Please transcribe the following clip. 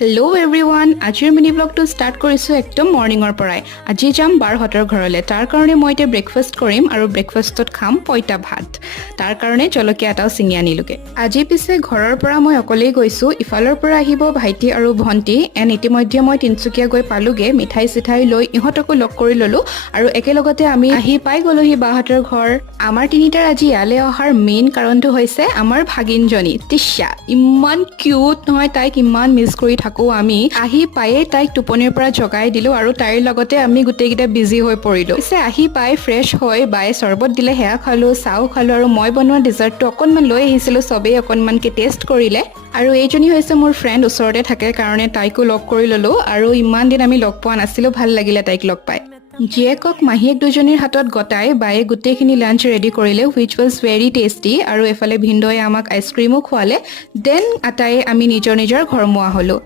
Hello' everyone, আজিৰ mini ব্লগটো start কৰিছোঁ একদম মৰ্ণিঙৰ পৰাই। আজি যাম বাৰহঁতৰ ঘৰলৈ। তাৰ কাৰণে মই এতিয়া ব্ৰেকফাষ্ট কৰিম আৰু ব্ৰেকফাষ্টত খাম পইতা ভাত। তাৰ কাৰণে জলকীয়া এটাও ছিঙি আনিলোগে। আজি পিছে ঘৰৰ পৰা মই অকলেই গৈছোঁ। ইফালৰ পৰা আহিব ভাইটি আৰু ভণ্টি। ইতিমধ্যে মই তিনিচুকীয়া গৈ পালোগে। মিঠাই চিঠাই লৈ ইহঁতকো লগ কৰি ল'লোঁ আৰু একেলগতে আমি আহি পাই গ'লোহি বাহঁতৰ ঘৰ। আমাৰ তিনিটাৰ আজি ইয়ালৈ অহাৰ মেইন কাৰণটো হৈছে আমাৰ ভাগিনজনী তিশা। ইমান কিউট নহয়, তাইক ইমান মিছ কৰি থাকোঁ আমি। আহি পায়ে তাইক টোপনিৰ পৰা জগাই দিলোঁ আৰু তাইৰ লগতে আমি গোটেইকেইটা বিজি হৈ পৰিলোঁ। পিছে আহি পাই ফ্ৰেছ হৈ বায়ে চৰ্বত দিলে, সেয়া খালোঁ, চাহো খালোঁ আৰু মই বনোৱা ডিজাৰ্টটো অকণমান লৈ আহিছিলোঁ। চবেই অকণমানকৈ টেষ্ট কৰিলে আৰু এইজনী হৈছে মোৰ ফ্ৰেণ্ড, ওচৰতে থাকে কাৰণে তাইকো লগ কৰি ল'লোঁ আৰু ইমান দিন আমি লগ পোৱা নাছিলোঁ, ভাল লাগিলে তাইক লগ পাই। জীয়েকক মাহীয়েক দুজনীৰ হাতত গতাই বায়ে গোটেইখিনি লাঞ্চ ৰেডি কৰিলে, হুইচ ৱাজ ভেৰি টেষ্টি। আৰু এফালে ভিনদৌয়ে আমাক আইচক্ৰীমো খোৱালে। দেন আটাইয়ে আমি নিজৰ নিজৰ ঘৰমুৱা হ'লোঁ।